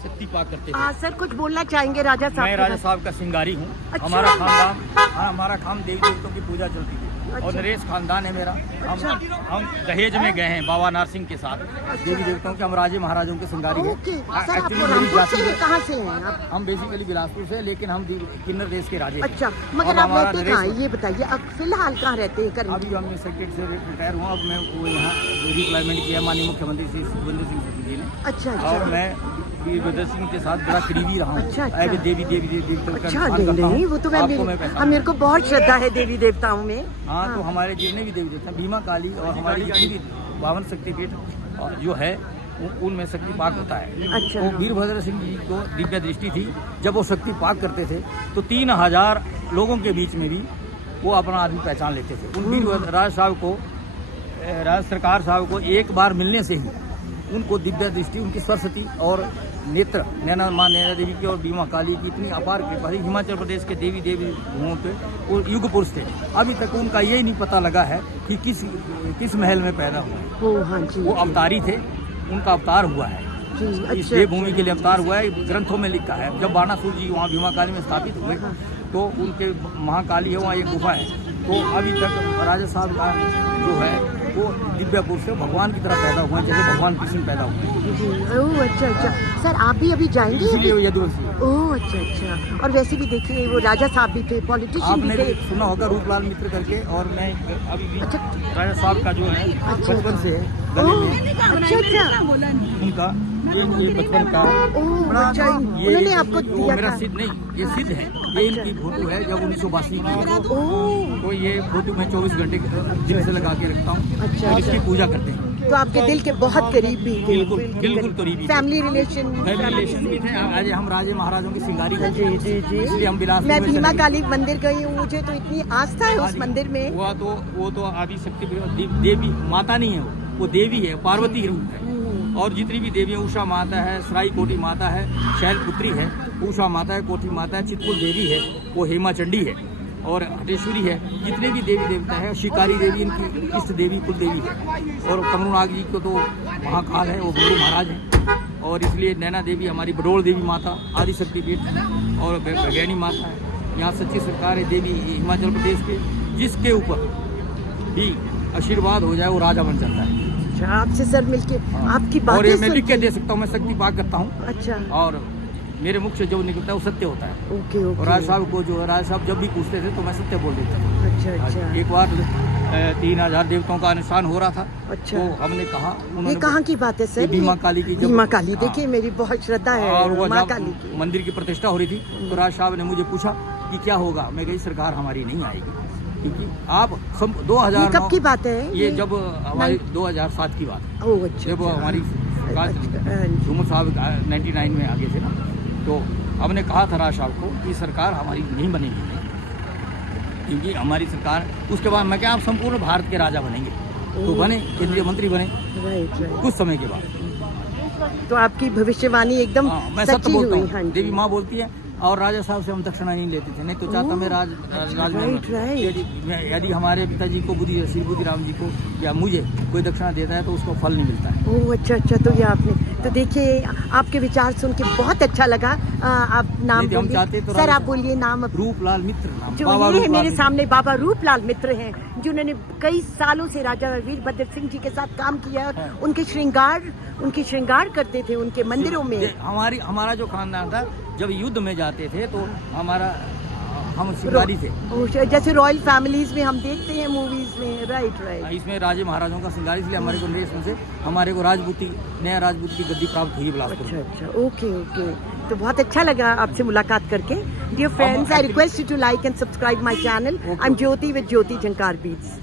शक्ति पाक करते थे। सर कुछ बोलना चाहेंगे राजा साहब? मैं राजा साहब का सिंगारी हूँ। अच्छा। हमारा खानदान, हमारा खान देवी देवताओं की पूजा चलती थी। अच्छा। और नरेश खानदान है मेरा। अच्छा। हम दहेज में गए हैं बाबा नारसिंह के साथ। देवी देवताओं के हम राजे महाराजों के सिंगारी हैं। ओके सर, आप Actually मेरी रामपुर जाति से है। कहाँ से हैं आप? हम बेसिकली बिलासपुर से, लेकिन हम किन्नर देश के राजे हैं। अच्छा, मगर और आप हमारा रहते नरेश- कहाँ हैं ये बताइए, अब फिलहाल कहाँ रहते हैं? करने अभी हमने सेक्रेटरी से रिटायर हुआ। अब मैं वो यहाँ रिप्लायमेंट किया माननीय मुख्यमंत्री श्री सुखविंदर सिंह सुखी जी ने। अच्छा और अच्छा मैं वीरभद्र सिंह के साथ बड़ा करीबी रहा हूँ। अच्छा, अच्छा। देवी देवी देवी देवताओं का अच्छा। अनुष्ठान करता हूँ। नहीं वो तो आपको मैं मेरे को बहुत श्रद्धा है देवी देवताओं में। हाँ, तो हमारे जितने भी देवी देवता, भीमा काली और हमारी जितनी भी 52 शक्तिपीठ जो है उनमें शक्ति पाक होता है। अच्छा। तो वीरभद्र सिंह जी को दिव्य दृष्टि थी, जब वो शक्ति पाक करते थे तो 3000 लोगों के बीच में भी वो अपना आदमी पहचान लेते थे। उन वीरभद्र राज साहब को, राज्य सरकार साहब को एक बार मिलने से ही उनको दिव्य दृष्टि, उनकी सरस्वती और नेत्र माँ नैना देवी की और भीमा काली की इतनी अपार कृपा थी। हिमाचल प्रदेश के देवी भूमों पे वो युग पुरुष थे। अभी तक उनका ये नहीं पता लगा है कि किस महल में पैदा हुआ है। हाँ जी, वो अवतारी थे, उनका अवतार हुआ है। जी, इस अच्छा, देवभूमि के लिए अवतार हुआ है, ग्रंथों में लिखा है। जब बाणासुर जी वहाँ भीमा काली में स्थापित हुए तो उनके महाकाली है, वहाँ एक गुफा है। तो अभी तक राजा साहब का जो है वो दिव्य पुरुष से भगवान की तरह पैदा हुआ है, जैसे भगवान कृष्ण पैदा हुए। जी। ओह अच्छा अच्छा सर, आप भी अभी जाएंगे? इसलिए वो यदुवंशी है। ओह अच्छा अच्छा। और वैसे भी देखिए वो राजा साहब भी थे, पॉलिटिशियन भी आपने थे। सुना होगा रूपलाल मित्र करके, और मैं अभी भी अच्छा। राजा साहब का जो है अच्छा। बचपन से है गले ओह में अच्छा अच्छा। उनका ये बचपन का ओह अच्छा, ये उन्होंने आपको वो दिया मेरा था? सिद्ध नहीं, ये सिद्ध है। ये इनकी फोटो है जब 1982 की है। ओह तो ये फोटो मैं 24 घंटे दिल से लगा के रखता हूँ। अच्छा, और इसकी अच्छा। पूजा करते हैं। तो आपके दिल के बहुत करीब भी थे। बिल्कुल करीबी थे। Family relation. फैमिली रिलेशन भी थे। आज हम राजे महाराजों की सिंगारी हैं। जी जी जी। इसलिए हम बिलासपुर मैं में भीमा चले गए। काली मंदिर गई हूँ, मुझे तो इतनी आस्था है उस मंदिर में। वो तो आदि शक्ति देवी माता नहीं है, वो देवी है, पार्वती रूप है। और जितनी भी देवियाँ, उषा माता है, सराई कोटी माता है, शैलपुत्री है, उषा माता है, कोठी माता है, चितकुल देवी है, वो हेमा चंडी है और हटेश्वरी है। जितने भी देवी देवता है, शिकारी देवी इनकी इष्ट देवी कुल देवी है। और कमरूनाग जी को तो महाकाल है, वो गुरु महाराज हैं। और इसलिए नैना देवी हमारी बडोल देवी माता, आदि शक्तिपीठ और भगैनी माता है। यहाँ सच्ची सरकार है देवी हिमाचल प्रदेश के, जिसके ऊपर भी आशीर्वाद हो जाए वो राजा बन जाता है। अच्छा, आपसे सर मिलके आपकी और बातें ये मैं सुन लिख के दे सकता हूँ, मैं शक्ति पाक करता हूँ। अच्छा और मेरे मुख से जो निकलता है वो सत्य होता है। ओके और ओके। राज साहब को जो राज साहब जब भी पूछते थे तो मैं सत्य बोल देता था। अच्छा अच्छा। एक बार 3000 देवताओं का अनुष्ठान हो रहा था। अच्छा। तो हमने कहा, ये कहाँ की बात है ये सर? भीमा काली की। भीमा काली, हाँ। देखिए मेरी बहुत श्रद्धा और है वो माँ जब काली की। मंदिर की प्रतिष्ठा हो रही थी तो राज साहब ने मुझे पूछा कि क्या होगा। मैं कही सरकार हमारी नहीं आएगी, क्योंकि आप सब 2000। ये कब की बात है? ये जब हमारी 2007 की बात है, ओह अच्छा जब अच्छा। हमारी अच्छा, झूमर साहब 99 में आगे थे ना, तो हमने कहा था राज साहब को कि सरकार हमारी नहीं बनेगी, क्योंकि हमारी सरकार, उसके बाद मैं क्या, आप संपूर्ण भारत के राजा बनेंगे। तो बने, केंद्रीय मंत्री बने राइट राइट। कुछ समय के बाद। तो आपकी भविष्यवाणी एकदम हाँ, मैं सत्य सच्ची बोलता हुई। हाँ हूँ। जी। देवी माँ बोलती है। और राजा साहब से हम दक्षिणा नहीं लेते थे, नहीं तो चाहता मैं राइट। यदि हमारे पिताजी को श्री बुद्धि राम जी को या मुझे कोई दक्षिणा देता है तो उसको फल नहीं मिलता है। ओह अच्छा अच्छा। तो ये आपने तो देखिए, आपके विचार सुन के बहुत अच्छा लगा। आप नाम नहीं, हम बोलिए चाहते तो सर, राजा आप बोलिए नाम। रूपलाल मित्र नाम, जो बाबा ये रूपलाल मेरे मित्र। सामने बाबा रूपलाल मित्र हैं, जिन्होंने कई सालों से राजा वीरभद्र सिंह जी के साथ काम किया। हाँ। उनके श्रृंगार करते थे उनके मंदिरों में। हमारा जो खानदान था, जब युद्ध में जाते थे तो हम शिकारी थे। जैसे रॉयल फैमिलीज में हम देखते हैं मूवीज में। Right right. इसमें राजे महाराजों का श्रृंगार, इसलिए हमारे को नरेश से हमारे को नया राजपूती की गद्दी प्राप्त हुई बिलासपुर। अच्छा अच्छा। Okay okay. तो बहुत अच्छा लगा आपसे मुलाकात करके। Dear friends, I request you to like and subscribe my channel. I am Jyoti with Jyoti Jhankar beats.